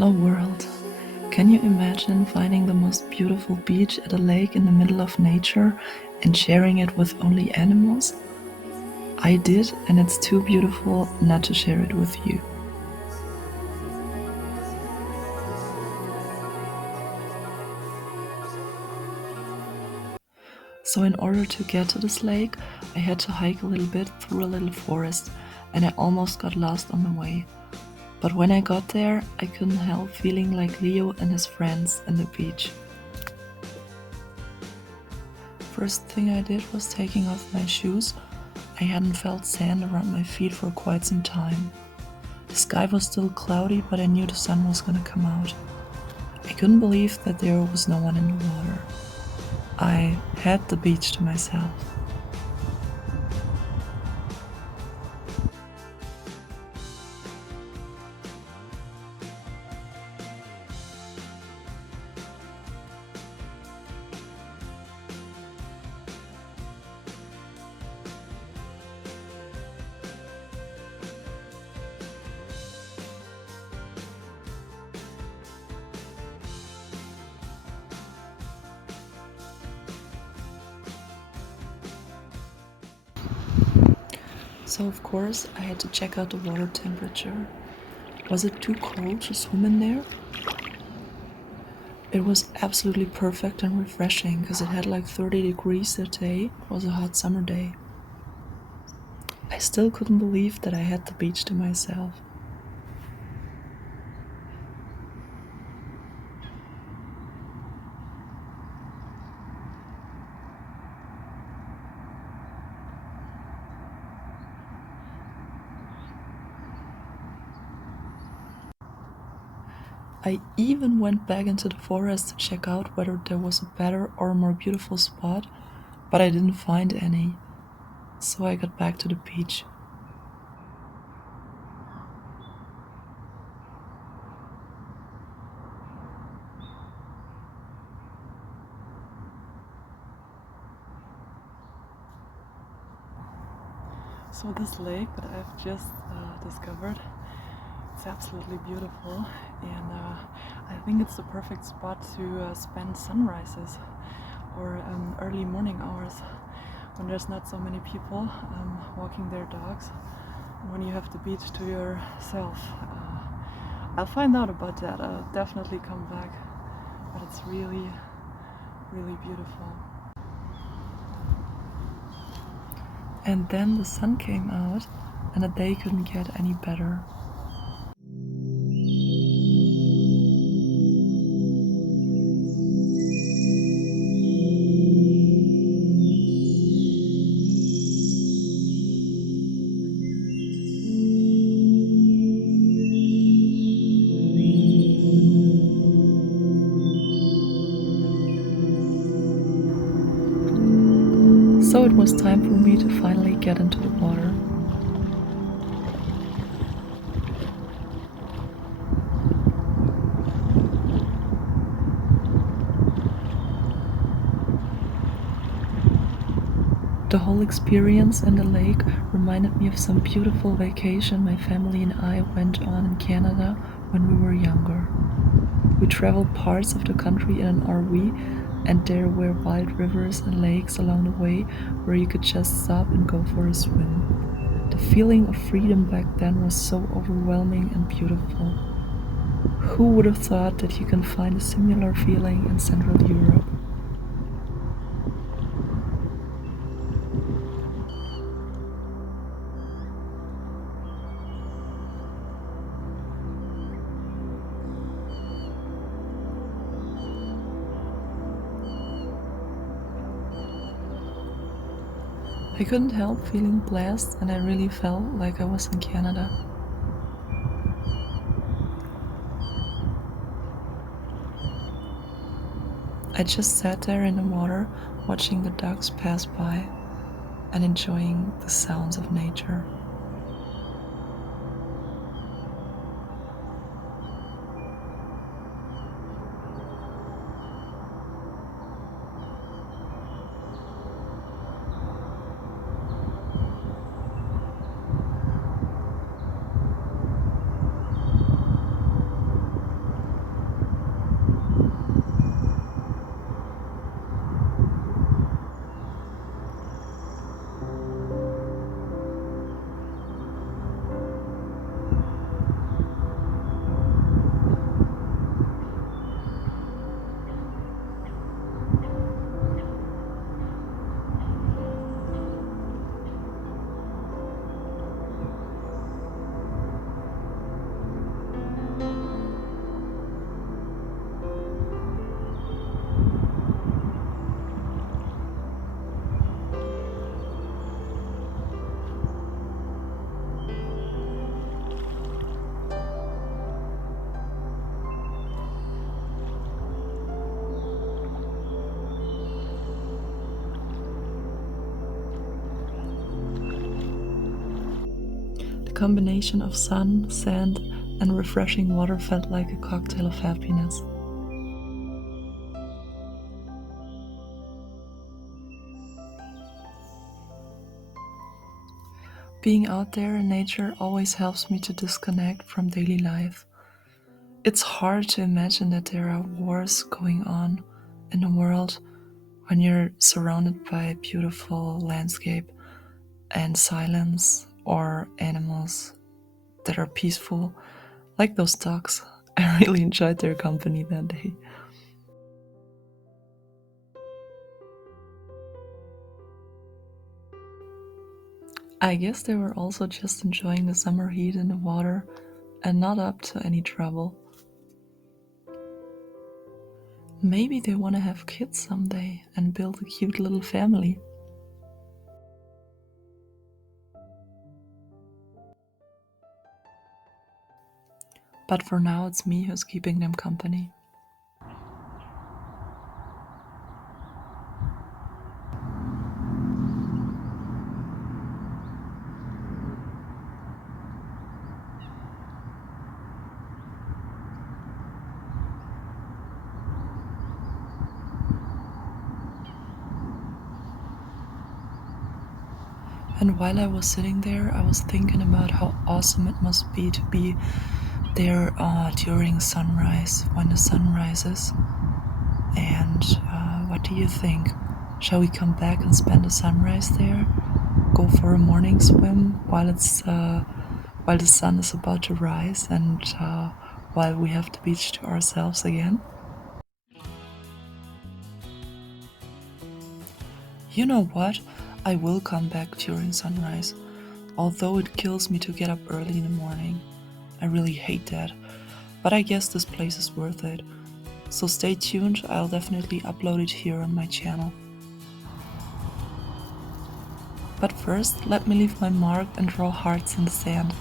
Hello world. Can you imagine finding the most beautiful beach at a lake in the middle of nature and sharing it with only animals? I did, and it's too beautiful not to share it with you. So in order to get to this lake, I had to hike a little bit through a little forest, and I almost got lost on the way. But when I got there, I couldn't help feeling like Leo and his friends in the beach. First thing I did was taking off my shoes. I hadn't felt sand around my feet for quite some time. The sky was still cloudy, but I knew the sun was gonna come out. I couldn't believe that there was no one in the water. I had the beach to myself. So of course I had to check out the water temperature. Was it too cold to swim in there? It was absolutely perfect and refreshing because it had like 30 degrees that day. It was a hot summer day. I still couldn't believe that I had the beach to myself. I even went back into the forest to check out whether there was a better or a more beautiful spot, but I didn't find any. So I got back to the beach. So this lake that I've just discovered, it's absolutely beautiful, and I think it's the perfect spot to spend sunrises or early morning hours when there's not so many people walking their dogs, when you have the beach to yourself. I'll find out about that. I'll definitely come back, but it's really, really beautiful. And then the sun came out, and the day couldn't get any better. So it was time for me to finally get into the water. The whole experience in the lake reminded me of some beautiful vacation my family and I went on in Canada when we were younger. We traveled parts of the country in an RV, and there were wild rivers and lakes along the way where you could just stop and go for a swim. The feeling of freedom back then was so overwhelming and beautiful. Who would have thought that you can find a similar feeling in Central Europe? I couldn't help feeling blessed, and I really felt like I was in Canada. I just sat there in the water, watching the ducks pass by and enjoying the sounds of nature. combination of sun, sand, and refreshing water felt like a cocktail of happiness. Being out there in nature always helps me to disconnect from daily life. It's hard to imagine that there are wars going on in the world when you're surrounded by beautiful landscape and silence, or animals that are peaceful, like those dogs. I really enjoyed their company that day. I guess they were also just enjoying the summer heat in the water and not up to any trouble. Maybe they want to have kids someday and build a cute little family. But for now, it's me who's keeping them company. And while I was sitting there, I was thinking about how awesome it must be to be there during sunrise, when the sun rises. And what do you think? Shall we come back and spend the sunrise there? Go for a morning swim while the sun is about to rise, and while we have the beach to ourselves again? You know what? I will come back during sunrise, although it kills me to get up early in the morning. I really hate that, but I guess this place is worth it. So stay tuned, I'll definitely upload it here on my channel. But first, let me leave my mark and draw hearts in the sand.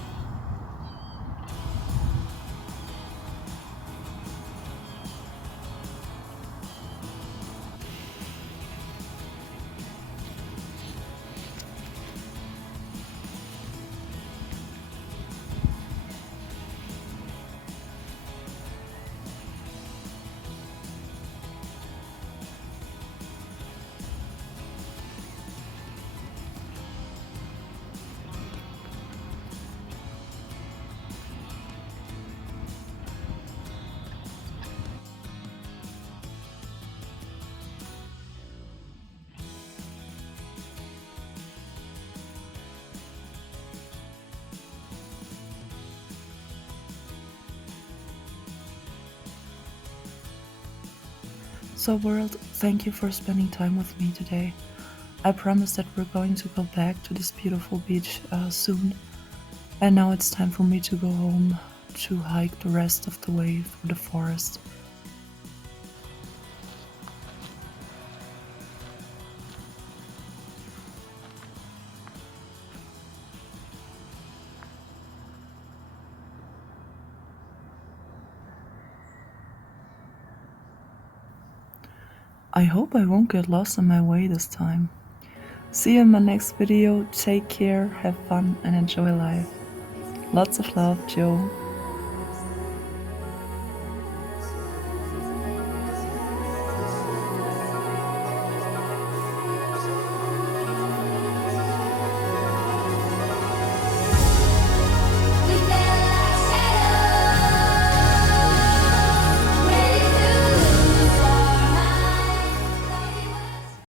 So world, thank you for spending time with me today. I promise that we're going to go back to this beautiful beach soon. And now it's time for me to go home to hike the rest of the way through the forest. I hope I won't get lost on my way this time. See you in my next video. Take care, have fun, and enjoy life. Lots of love, Joe.